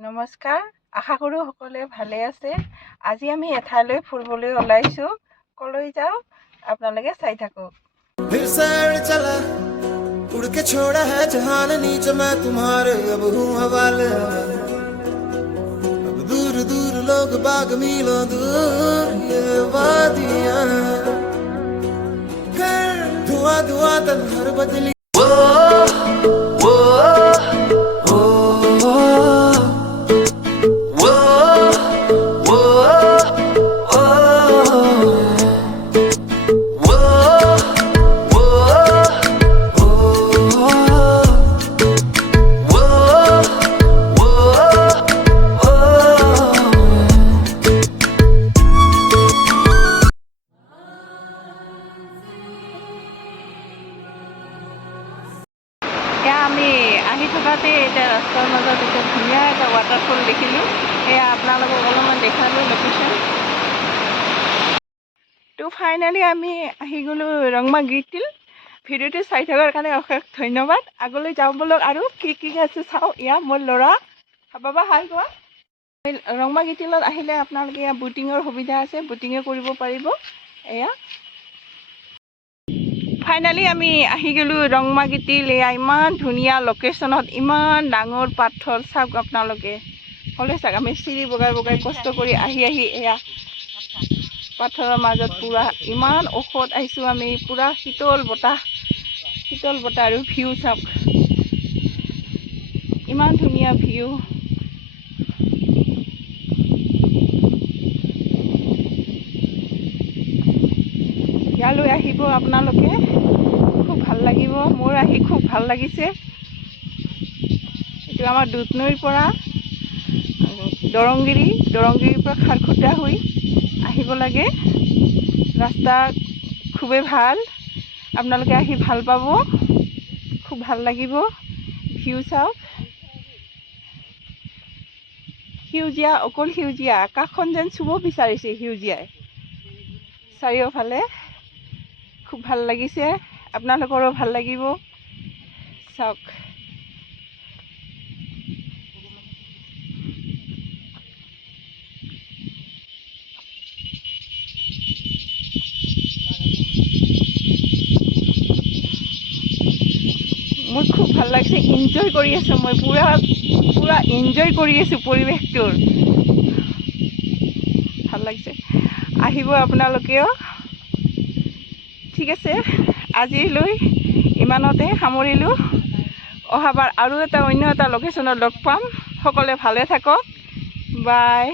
নমস্কাৰ, আশা কৰোঁ সকলোৱে ভালে আছে। আজি আমি এঠাইলৈ ফুৰিবলৈ ওলাইছোঁ। কলৈ যাওঁ আপোনালোকে চাই থাকক। फिर सैर चला उड़ के छोड़ा है जहान नीचे मैं तुम्हारे अब हूँ हवाले अब दूर दूर लोग बाग मीलों दूर ये वादियाँ फिर धुआं धुआं तन्हार बदली আমি আহি থকাতে এতিয়া ৰাস্তাৰ মাজত এতিয়া ধুনীয়া এটা ৱাটাৰফল দেখিলোঁ। এয়া আপোনালোকক অলপমান দেখালোঁ লোকেশ্যন। তো ফাইনেলি আমি আহি গ'লোঁ ৰংমা গিটিল। ভিডিঅ'টো চাই থকাৰ কাৰণে অশেষ ধন্যবাদ। আগলৈ যাওঁ বলক আৰু কি আছে চাওঁ। এয়া মোৰ ল'ৰা বাবা হাই কোৱা। ৰংমা গিটিলত আহিলে আপোনালোকে এয়া বুটিঙৰ সুবিধা আছে, বুটিঙে কৰিব পাৰিব। এয়া ফাইনেলি আমি আহি গ'লোঁ ৰংমা গিটিল। এয়া ইমান ধুনীয়া লোকেশ্যনত, ইমান ডাঙৰ পাথৰ চাওক আপোনালোকে। হ'লে চাওক আমি চিৰি বগাই বগাই কষ্ট কৰি আহি এয়া পাথৰৰ মাজত পূৰা ইমান ঔষধ আহিছোঁ আমি। পূৰা শীতল বতাহ আৰু ভিউ চাওক, ইমান ধুনীয়া ভিউ। ইয়ালৈ আহিব আপোনালোকে, খুব ভাল লাগিব। মোৰ আহি খুব ভাল লাগিছে। এইটো আমাৰ দুধনৈৰ পৰা দৰংগিৰিৰ পৰা খাৰখুটা হৈ আহিব লাগে। ৰাস্তা খুবেই ভাল, আপোনালোকে আহি ভাল পাব, খুব ভাল লাগিব। ভিউ চাওক, সেউজীয়া, অকল সেউজীয়া। আকাশখন যেন চুব বিচাৰিছে সেউজীয়াই চাৰিওফালে। খুব ভাল লাগিছে, আপোনালোকৰো ভাল লাগিব চাওক। মোৰ খুব ভাল লাগিছে, এনজয় কৰি আছোঁ মই, পূৰা এনজয় কৰি আছোঁ পৰিৱেশটোৰ। ভাল লাগিছে, আহিব আপোনালোকেও। ঠিক আছে, আজিলৈ ইমানতে সামৰিলোঁ। অহাবাৰ আৰু অন্য এটা লোকেশ্যনত লগ পাম। সকলোৱে ভালে থাকক, বাই।